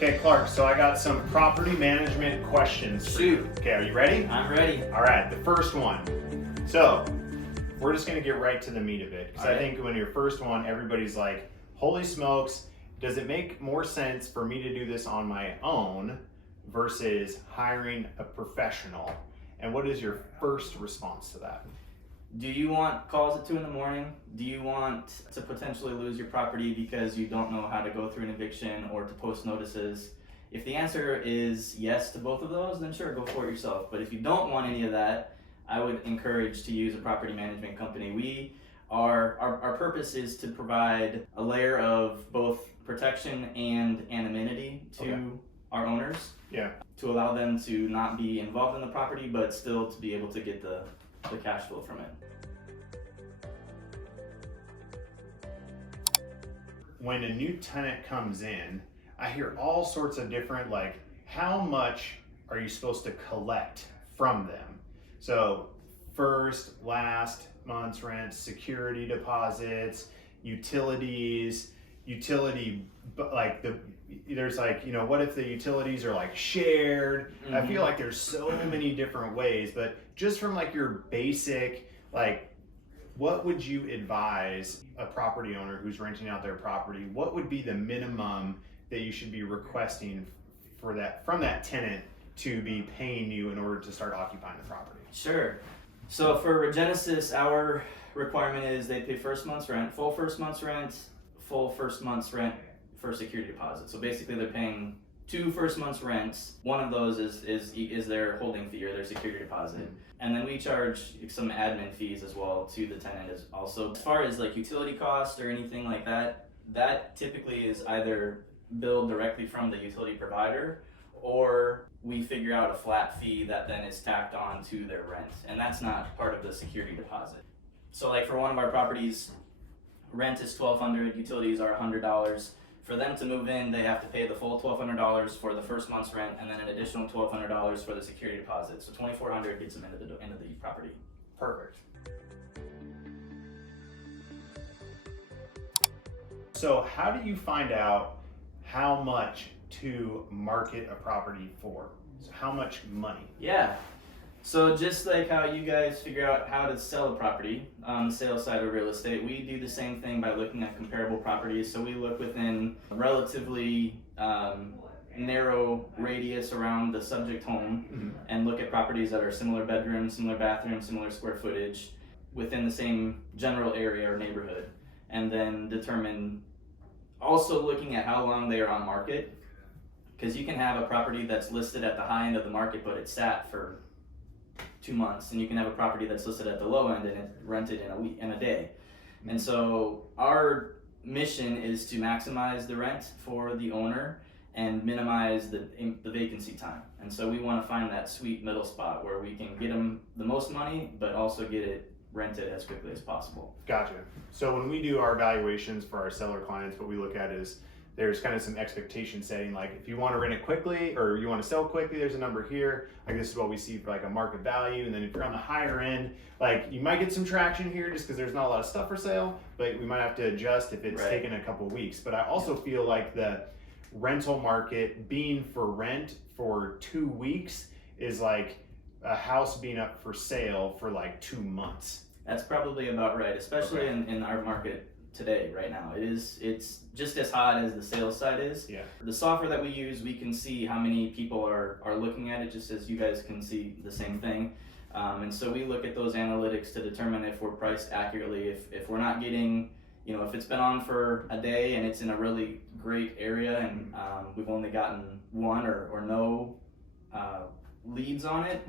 Okay, Clark, so I got some property management questions for you. Okay, are you ready? I'm ready. All right, the first one. So, we're just gonna get right to the meat of it. Because I think when your first one, everybody's like, holy smokes, does it make more sense for me to do this on my own versus hiring a professional? And what is your first response to that? Do you want calls at 2 in the morning? Do you want to potentially lose your property because you don't know how to go through an eviction or to post notices? If the answer is yes to both of those, then sure, go for it yourself. But if you don't want any of that, I would encourage to use a property management company. Our purpose is to provide a layer of both protection and anonymity to our owners. Yeah. To allow them to not be involved in the property, but still to be able to get the cash flow from it. When a new tenant comes in, I hear all sorts of different, like, how much are you supposed to collect from them? So first, last month's rent, security deposits, utilities, there's like, you know, what if the utilities are like shared? Mm-hmm. I feel like there's so many different ways, but just from like your basic, like, what would you advise a property owner who's renting out their property? What would be the minimum that you should be requesting for that from that tenant to be paying you in order to start occupying the property? Sure. So for Regenesis, our requirement is they pay first month's rent, full first month's rent for security deposit. So basically they're paying 2 first month's rents. One of those is their holding fee or their security deposit. And then we charge some admin fees as well to the tenant as also. As far as like utility costs or anything like that, that typically is either billed directly from the utility provider, or we figure out a flat fee that then is tacked on to their rent. And that's not part of the security deposit. So like for one of our properties, rent is $1,200, utilities are $100. For them to move in, they have to pay the full $1,200 for the first month's rent, and then an additional $1,200 for the security deposit. So $2,400 gets them into the property. Perfect. So how do you find out how much to market a property for? So how much money? Yeah. So just like how you guys figure out how to sell a property on the sales side of real estate, we do the same thing by looking at comparable properties. So we look within a relatively narrow radius around the subject home and look at properties that are similar bedrooms, similar bathrooms, similar square footage within the same general area or neighborhood. And then determine, also looking at how long they are on market. Because you can have a property that's listed at the high end of the market, but it's sat for 2 months, and you can have a property that's listed at the low end and it's rented in a day. And so our mission is to maximize the rent for the owner and minimize the vacancy time. And so we want to find that sweet middle spot where we can get them the most money, but also get it rented as quickly as possible. Gotcha. So when we do our evaluations for our seller clients, what we look at is there's kind of some expectation setting, like if you want to rent it quickly or you want to sell quickly, there's a number here. Like this is what we see for like a market value. And then if you're on the higher end, like you might get some traction here just because there's not a lot of stuff for sale, but we might have to adjust if it's taken a couple of weeks. But I also feel like the rental market being for rent for 2 weeks is like a house being up for sale for like 2 months. That's probably about right, especially in our market today, right now. It's just as hot as the sales side is. Yeah. The software that we use, we can see how many people are looking at it, just as you guys can see the same thing. And so we look at those analytics to determine if we're priced accurately, if we're not getting, you know, if it's been on for a day and it's in a really great area and we've only gotten one or no leads on it,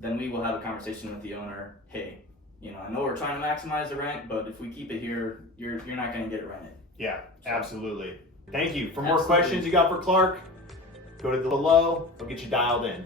then we will have a conversation with the owner. Hey, you know, I know we're trying to maximize the rent, but if we keep it here, you're not going to get it rented. Yeah, absolutely. Thank you. For more questions you got for Clark, go to the below. I'll get you dialed in.